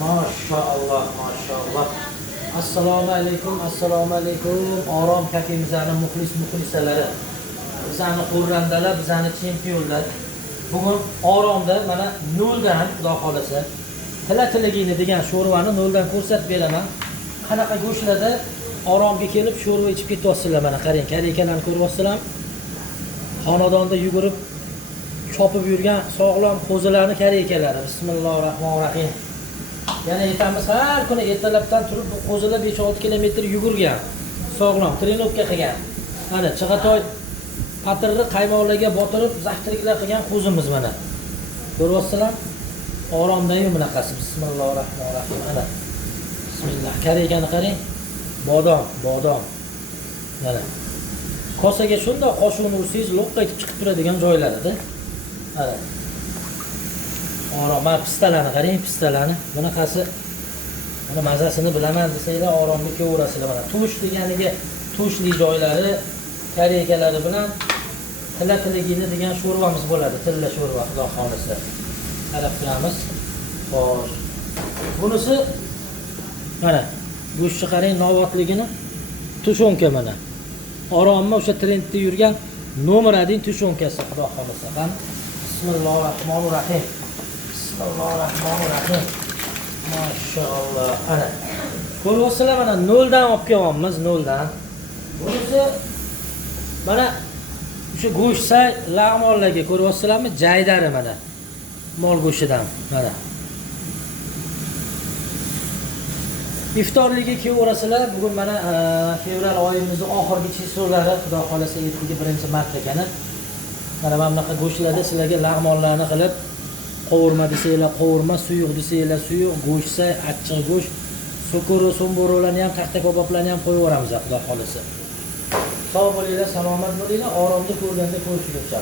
Maşallah, maşallah. Assalomu alaykum, assalomu alaykum. Orom kafemizning muxlisalari. Bizani qo'rrandalar, bizani chempionlar. Bugun Oromda mana 0 dan, xudo xolasa, tiligini degan sho'rvani 0 dan ko'rsatib beraman. Qanaqa go'shtlarda Oromga kelib sho'rva ichib ketyapsizlar, mana qarang, kareykalarni ko'ryapsizlar. Xonadonda yugurib chopib yurgan sog'lom qo'zilarni kareykalari. Bismillahirrohmanirrohim. Yana aytamiz, har kuni ertalabdan turib bu qo'zilar 5-6 kilometr yugurgan, sog'lom, trenovka qilgan. Mana Chig'atoy patirni qaymoqlarga botirib, zahtiriklar qilgan qo'zimiz mana. Ko'ryapsizlar? Oromdagi bunaqasi. Bismillahirrohmanirrohim. Mana. Bismillah. Kareykani qarang. Bodom. Mana. Kosaga shunday qo'shuvni ursangiz, loqqa etib chiqib turadigan joylarida. Mana. Orom, pistalarni qarang, pistalarni. Bunaqasi, buni mazasini bilaman desanglar, Oromga kelaverasizlar mana. Tush deganiga tushli joylari, kareykalari bilan tiligini degan sho'rvamiz bo'ladi. Tilla sho'rva, xudo xolisa. Qarab turamiz. Xo'sh. Bunisi mana go'shtni qarang, novotligini. Tushonka mana. Oromma o'sha trendda yurgan nomer 1 tushonkasi, xudo xolisa. Qani. Bismillahirrohmanirrohim. Bismillahirrohmanirrohim. Maşallah. Ana. Ko'ryapsizlar, mana 0 dan olib kelyapmiz, 0 dan. Bunisi mana o'sha go'shtsa lag'monlarga ko'ryapsizlarmi? Jaydari mana. Mol go'shtidan mana. Iftorligiga kelaverasizlar. Bugun mana fevral oyimizning oxirgi chisolari, xudo xolasa, ertaga 1-marta ekan. Mana bunaqa go'shtlarda sizlarga lag'monlarni qilib, qovurma desanglar qovurma, suyuq desanglar suyuq, go'shtsa achchiq go'sht, so'kuru, so'mborolarni ham, qaxta kaboblarni ham qo'yib yuboramiz, xudo xolasa. Sog' bo'linglar, salomat bo'linglar, Oromda ko'rganda ko'rishguncha.